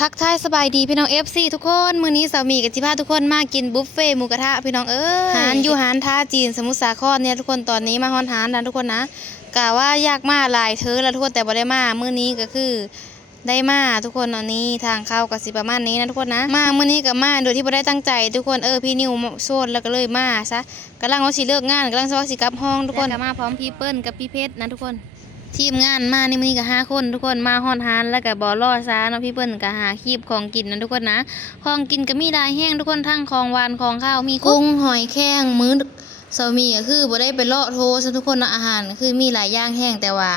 ทักทายสบายดีพี่น้อง FC ทุกคนมื้อนี้สามีกับจิพาทุกคนมากินบุฟเฟ่หมูกระทะพี่น้องหารอยู่หารท่าจีนสมุทรสาครเนี่ยทุกคนตอนนี้มาฮอนหารนะทุกคนนะกะว่าอยากมาหลายเธอแล้วทุกคนแต่บ่ได้มามื้อนี้ก็คือได้มาทุกคนตอนนี้ทางเข้าก็สิประมาณนี้นะทุกคนนะมามื้อนี้ก็มาโดยที่บ่ได้ตั้งใจทุกคนพี่นิวโซนแล้วก็เลยมาซะกำลังว่าสิเลิกงานกำลังว่าสิกลับห้องทุกคนก็มาพร้อมพี่เปิ้ลกับพี่เพชรนะทุกคนทีมงานมาในมื้อนี้ก็5คนทุกคนมาฮอนฮานแล้วก็บ่รอช้าเนาะพี่เปิ้ลก็หาคีบของกินนะทุกคนนะของกินก็มีหลายแห้งทุกคนทั้งของหวานของข้าวมีกุ้งหอยแครงมื้อสามีก็คือบ่ได้ไปเลาะโทซะทุกคนเนาะอาหารคือมีหลายอย่างแห้งแต่ว่า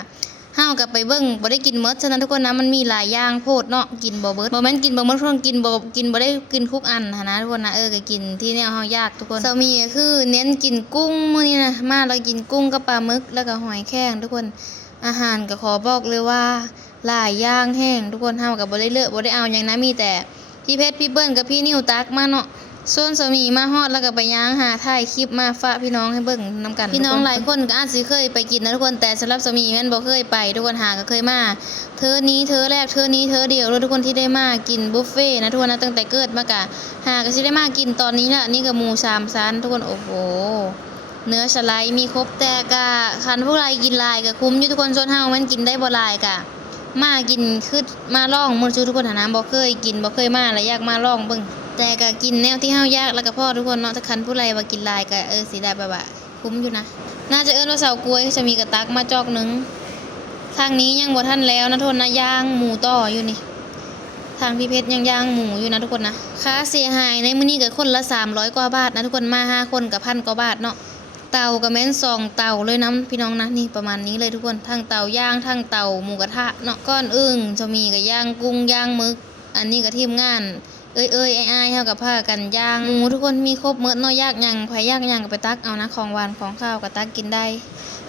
เฮาก็ไปเบิ่งบ่ได้กินหมดฉะนั้นทุกคนนะมันมีหลายอย่างโพดเนาะกินบ่เบิดบ่แม่นกินบ่หมดคนกินบ่ได้กินทุกอันนะทุกคนนะก็กินที่แนวเฮาอยากทุกคนสามีก็คือเน้นกินกุ้งมื้อนี้นะมาแล้วกินกุ้งกับปลาหมึกแล้วก็หอยแครงทุกคนอาหารก็ขอบอกเลยว่าหลายอย่างแห้งทุกคนเฮาก็บ่ได้เลือกบ่ได้เอาหยังนะมีแต่พี่เพชรพี่เบิ้ลกับพี่นิวตักมาเนาะส่วนสามีมาฮอดแล้วก็ไปย่างหาถ่ายคลิปมาฝากพี่น้องให้เบิ่งนำกันพี่น้องหลายคนก็อาจสิเคยไปกินนะทุกคนแต่สำหรับสามีแม่นบ่เคยไปทุกคนหาก็เคยมาเธอนี้เธอแรกเธอนี้เธอเดียวเลยทุกคนที่ได้มากินบุฟเฟ่นะทุกคนนะตั้งแต่เกิดมากะหาก็สิได้มากินตอนนี้ละนี่ก็หมู3ชั้นทุกคนโอ้โหเนื้อสไลด์มีครบแต่กะคันพวกไรกินลายกะคุ้มอยู่ทุกคนส่วนเฮามันกินได้บ่หลายกะมากินคือมาลองมื้อทุกคนหาน้ำบ่เคยกินบ่เคยมาแล้วอยากมาลองเบิ่งแต่ก็กินแนวที่เฮายากแล้วก็พอทุกคนเนาะถ้าคันผู้ไรว่ากินลายก็สิได้แบบว่าคุ้มอยู่นะน่าจะว่าเสากล้วยจะมีกระตักมาจอกนึงทางนี้ยังบ่ทันแล้วนะทุกคนนะย่างหมูต่ออยู่นี่ทางพี่เพชรยังย่างหมูอยู่นะทุกคนนะค่าเสียหายในมื้อนี้ก็คนละ300กว่าบาทนะทุกคนมา5คนก็1,000กว่าบาทเนาะเตาก็แม่น2เตาเลยนะพี่น้องนะนี่ประมาณนี้เลยทุกคนทั้งเตาย่างทั้งเตาหมูกระทะเนาะก้อนอึ่งจะมีก็ย่างกุ้งย่างหมึกอันนี้ก็ทีมงานไอ้เฮากับผ้ากันย่างหมูทุกคนมีครบเมื่อน้อยยากหยังไผยากหยังก็ไปตักเอานะของหวานของข้าวก็ตักกินได้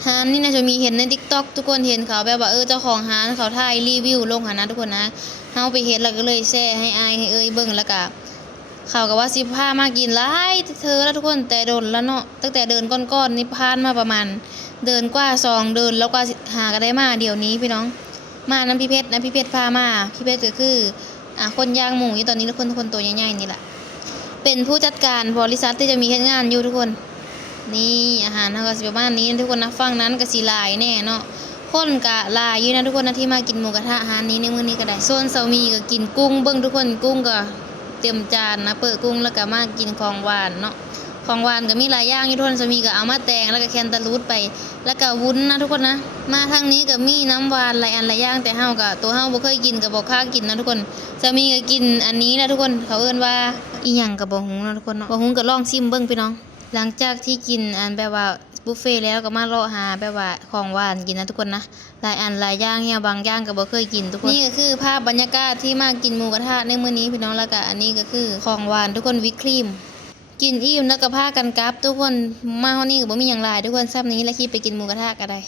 ร้านนี่นะจะมีเห็นใน TikTok ทุกคนเห็นเขาแบบว่าเจ้าของร้านเขาถ่ายรีวิวลงหานะทุกคนนะเฮาไปเห็นแล้วก็เลยแชร์ให้ให้เบิ่งแล้วก็เขาก็ว่าสิพามากินหลายเธอแล้วทุกคนแต่โดนแล้วเนาะตั้งแต่เดินก้อนๆนี่ผ่านมาประมาณเดินกว่า2เดินแล้วก็หาก็ได้มาเดี๋ยวนี้พี่น้องมานํพี่เพชรนะพี่เพชรพามาพี่เพชรก็คือคนย่างหมูอยู่ตอนนี้แล้วคนตัวใหญ่ๆนี่แหละเป็นผู้จัดการบริษัทที่จะมีเฮ็ดงานอยู่ทุกคนนี่อาหารเฮาก็สิประมาณนี้ทุกคนนะฝั่งนั้นก็สิหลายแน่เนาะคนก็หลายอยู่นะทุกคนนะที่มากินหมูกระทะอาหารนี้ในมื้อนี้ก็ได้ส่วนสามีก็กินกุ้งเบิ่งทุกคนกุ้งก็เต็มจานนะเปิดกุ้งแล้วก็มากินของหวานเนาะของหวานก็มีหลายอย่างอยู่ทุกคนสามีก็เอามาแตงแล้วก็แคนตาลูปไปแล้วก็วุ้นนะทุกคนนะมาทางนี้ก็มีน้ำหวานหลายอันหลายอย่างแต่เฮาก็ตัวเฮาบ่เคยกินก็บ่กล้ากินนะทุกคนสามีก็กินอันนี้นะทุกคนเขาเอิ้นว่าอีหยังก็บ่ฮู้นะทุกคนเนาะบ่ฮู้ก็ลองชิมเบิ่งพี่น้องหลังจากที่กินอันแบบว่าบุฟเฟ่แล้วก็มาเลาะหาแบบว่าของหวานกินนะทุกคนนะหลายอันหลายอย่างเฮียบางอย่างก็บ่เคยกินทุกคนนี่ก็คือภาพบรรยากาศที่มากินหมูกระทะในมื้อนี้พี่น้องแล้วก็อันนี้ก็คือของหวานทุกคนวิปครีมกินอิ่มแล้วก็พากันกลับทุกคนมาเฮานี่ก็บ่มีหยังหลายทุกคนซับนี้แล้วคิดไปกินหมูกระทะก็ได้